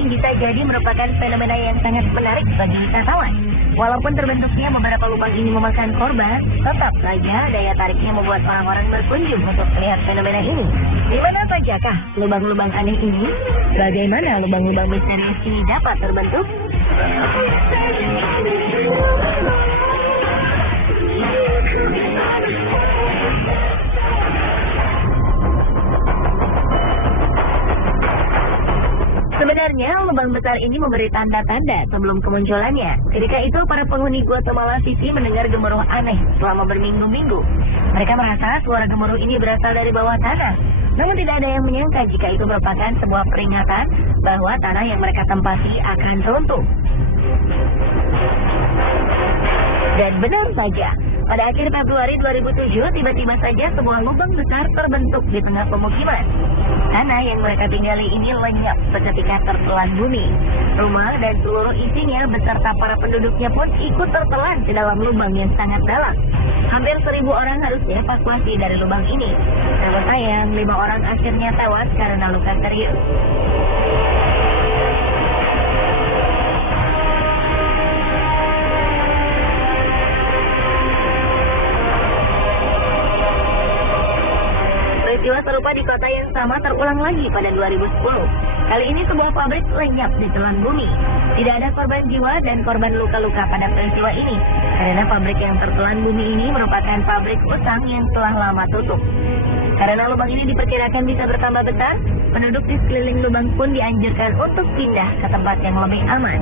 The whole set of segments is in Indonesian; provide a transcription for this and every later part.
Bisa jadi merupakan fenomena yang sangat menarik bagi wisatawan. Walaupun terbentuknya beberapa lubang ini memakan korban, tetap saja daya tariknya membuat orang-orang berkunjung untuk melihat fenomena ini. Di mana sajakah lubang-lubang aneh ini? Bagaimana lubang-lubang misterius ini dapat terbentuk? Sebenarnya, lubang besar ini memberi tanda-tanda sebelum kemunculannya. Ketika itu, para penghuni Guatemala City mendengar gemuruh aneh selama berminggu-minggu. Mereka merasa suara gemuruh ini berasal dari bawah tanah. Namun tidak ada yang menyangka jika itu merupakan sebuah peringatan bahwa tanah yang mereka tempati akan runtuh. Dan benar saja, pada akhir Februari 2007, tiba-tiba saja sebuah lubang besar terbentuk di tengah pemukiman. Tanah yang mereka tinggali ini lenyap seketika tertelan bumi. Rumah dan seluruh isinya beserta para penduduknya pun ikut tertelan ke dalam lubang yang sangat dalam. Hampir 1.000 orang harus dievakuasi dari lubang ini. Namun sayang, 5 orang akhirnya tewas karena luka serius. Peristiwa serupa di kota yang sama terulang lagi pada 2010. Kali ini sebuah pabrik lenyap di telan bumi. Tidak ada korban jiwa dan korban luka-luka pada peristiwa ini, karena pabrik yang tertelan bumi ini merupakan pabrik utang yang telah lama tutup. Karena lubang ini diperkirakan bisa bertambah besar, penduduk di sekeliling lubang pun dianjurkan untuk pindah ke tempat yang lebih aman.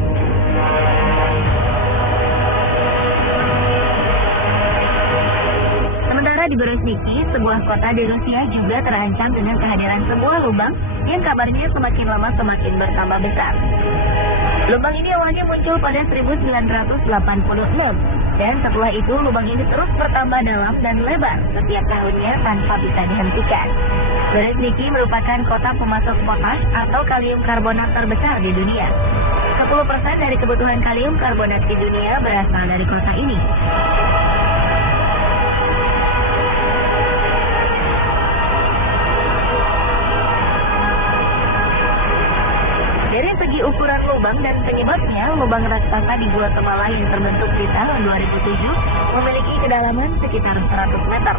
Di Berezhniki, sebuah kota di Rusia juga terancam dengan kehadiran sebuah lubang yang kabarnya semakin lama semakin bertambah besar. Lubang ini awalnya muncul pada 1986, dan setelah itu lubang ini terus bertambah dalam dan lebar setiap tahunnya tanpa bisa dihentikan. Berezhniki merupakan kota pemasok potas atau kalium karbonat terbesar di dunia. 10% dari kebutuhan kalium karbonat di dunia berasal dari kota ini. Dari segi ukuran lubang dan penyebabnya, lubang raksasa di Guatemala yang terbentuk di tahun 2007 memiliki kedalaman sekitar 100 meter.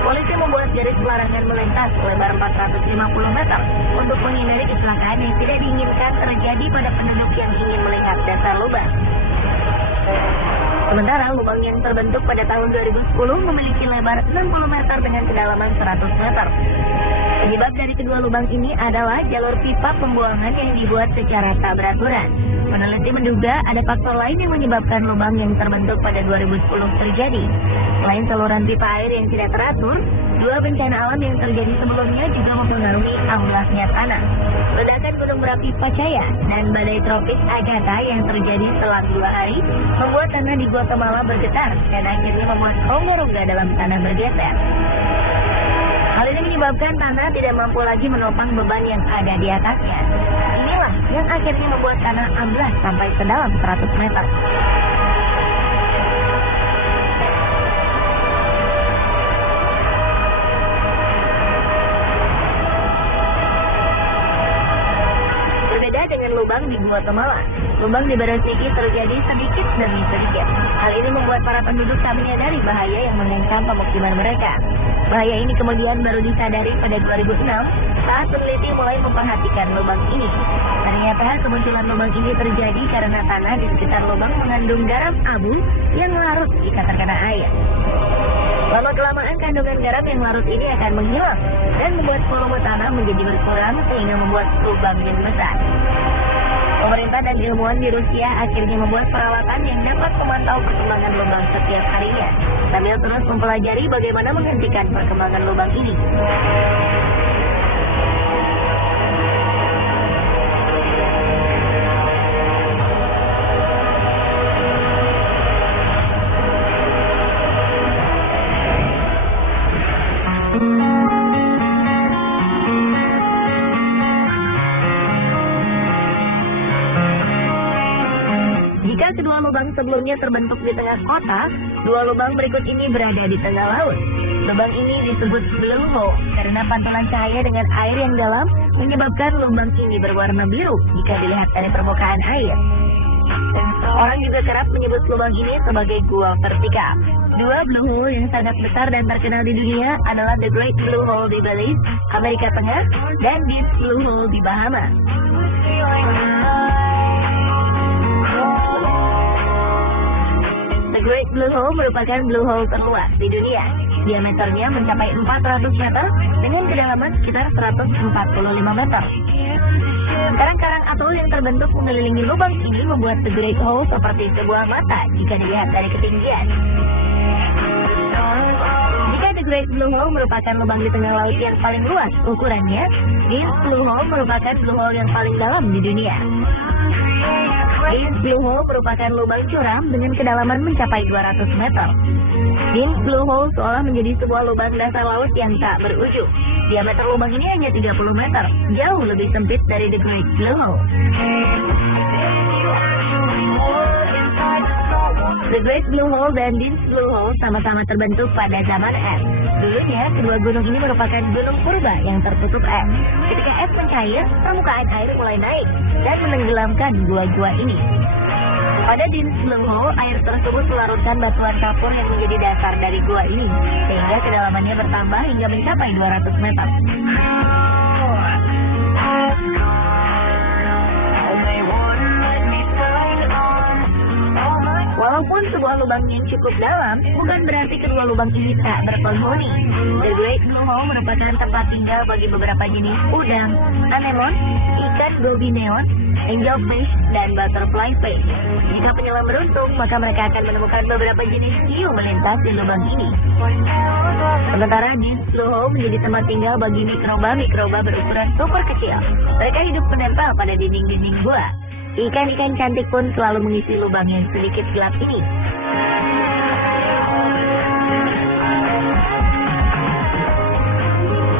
Polisi membuat garis pelarangan melintas lebar 450 meter untuk menghindari kecelakaan yang tidak diinginkan terjadi pada penduduk yang ingin melihat dasar lubang. Sementara lubang yang terbentuk pada tahun 2010 memiliki lebar 60 meter dengan kedalaman 100 meter. Penyebab dari kedua lubang ini adalah jalur pipa pembuangan yang dibuat secara tak beraturan. Peneliti menduga ada faktor lain yang menyebabkan lubang yang terbentuk pada 2010 terjadi. Selain saluran pipa air yang tidak teratur, dua bencana alam yang terjadi sebelumnya juga mempengaruhi amblasnya tanah. Ledakan gunung berapi Pacaya dan badai tropis Agatha yang terjadi selang 2 hari membuat tanah di Guatemala bergetar dan akhirnya membuat rongga-rongga dalam tanah bergeser. Hal ini menyebabkan tanah tidak mampu lagi menopang beban yang ada di atasnya. Inilah yang akhirnya membuat tanah amblas sampai sedalam 100 meter. Berbeda dengan lubang di Guatemala, lubang di Berezhniki terjadi sedikit demi sedikit. Hal ini membuat para penduduk tak menyadari bahaya yang mengancam pemukiman mereka. Bahaya ini kemudian baru disadari pada 2006 saat peneliti mulai memperhatikan lubang ini. Ternyata kemunculan lubang ini terjadi karena tanah di sekitar lubang mengandung garam abu yang larut jika terkena air. Lama-kelamaan kandungan garam yang larut ini akan menghilang dan membuat volume tanah menjadi berkurang sehingga membuat lubang yang besar. Pemerintah dan ilmuwan di Rusia akhirnya membuat peralatan yang dapat memantau perkembangan lubang setiap harinya, sambil terus mempelajari bagaimana menghentikan perkembangan lubang ini. Jika kedua lubang sebelumnya terbentuk di tengah kota, dua lubang berikut ini berada di tengah laut. Lubang ini disebut blue hole karena pantulan cahaya dengan air yang dalam menyebabkan lubang ini berwarna biru jika dilihat dari permukaan air. Orang juga kerap menyebut lubang ini sebagai gua vertikal. Dua blue hole yang sangat besar dan terkenal di dunia adalah The Great Blue Hole di Belize, Amerika Tengah, dan Deep Blue Hole di Bahamas. The Great Blue Hole merupakan blue hole terluas di dunia. Diameternya mencapai 400 meter dengan kedalaman sekitar 145 meter. Karang-karang atol yang terbentuk mengelilingi lubang ini membuat The Great Hole seperti sebuah mata jika dilihat dari ketinggian. Jika The Great Blue Hole merupakan lubang di tengah laut yang paling luas ukurannya, Deep Blue Hole merupakan blue hole yang paling dalam di dunia. Deep Blue Hole merupakan lubang curam dengan kedalaman mencapai 200 meter. Deep Blue Hole seolah menjadi sebuah lubang dasar laut yang tak berujung. Diameter lubang ini hanya 30 meter, jauh lebih sempit dari The Great Blue Hole. The Great Blue Hole dan Deep Blue Hole sama-sama terbentuk pada zaman es. Dulunya, kedua gunung ini merupakan gunung purba yang tertutup es. Ketika es mencair, permukaan air mulai naik dan menenggelamkan gua-gua ini. Pada Deep Blue Hole, air tersebut melarutkan batuan kapur yang menjadi dasar dari gua ini, sehingga kedalamannya bertambah hingga mencapai 200 meter. Walaupun sebuah lubang yang cukup dalam, bukan berarti kedua lubang ini tak berpenghuni. The Great Blue Hole merupakan tempat tinggal bagi beberapa jenis udang, anemon, ikan gobi neon, angelfish, dan butterfly fish. Jika penyelam beruntung, maka mereka akan menemukan beberapa jenis hiu melintas di lubang ini. Sementara Deep Blue Hole menjadi tempat tinggal bagi mikroba-mikroba berukuran super kecil. Mereka hidup menempel pada dinding-dinding gua. Ikan-ikan cantik pun selalu mengisi lubang yang sedikit gelap ini.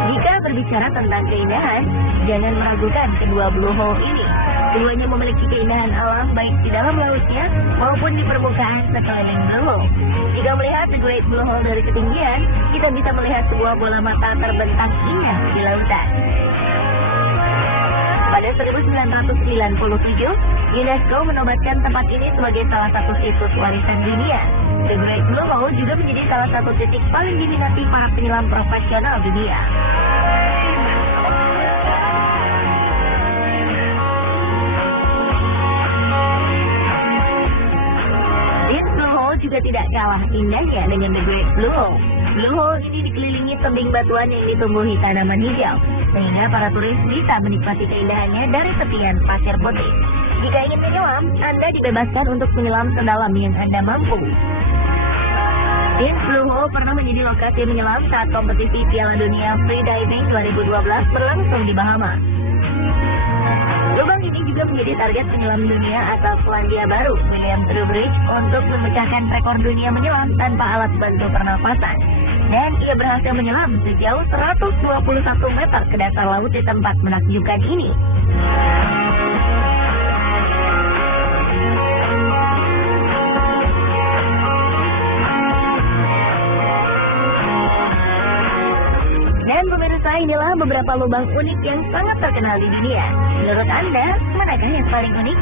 Jika berbicara tentang keindahan, jangan meragukan kedua blue hole ini. Keduanya memiliki keindahan alam baik di dalam lautnya maupun di permukaan sekeliling blue hole. Jika melihat The Great Blue Hole dari ketinggian, kita bisa melihat sebuah bola mata terbentang indah di lautan. Pada 1997, UNESCO menobatkan tempat ini sebagai salah satu situs warisan dunia. The Great Blue Hole juga menjadi salah satu titik paling diminati para penyelam profesional dunia. Deep Blue Hole juga tidak kalah indahnya dengan The Great Blue Hole. Blue Hole ini dikelilingi tebing batuan yang ditumbuhi tanaman hijau, sehingga para turis bisa menikmati keindahannya dari tepian pasir putih. Jika ingin menyelam, Anda dibebaskan untuk menyelam sedalam yang Anda mampu. Deep Blue Hole pernah menjadi lokasi menyelam saat kompetisi Piala Dunia Freediving 2012 berlangsung di Bahamas. Lubang ini juga menjadi target penyelam dunia asal Selandia Baru, William Trowbridge, untuk memecahkan rekor dunia menyelam tanpa alat bantu pernapasan. Dan ia berhasil menyelam sejauh 121 meter ke dasar laut di tempat menakjubkan ini. Dan pemirsa, inilah beberapa lubang unik yang sangat terkenal di dunia. Menurut Anda, manakah yang paling unik?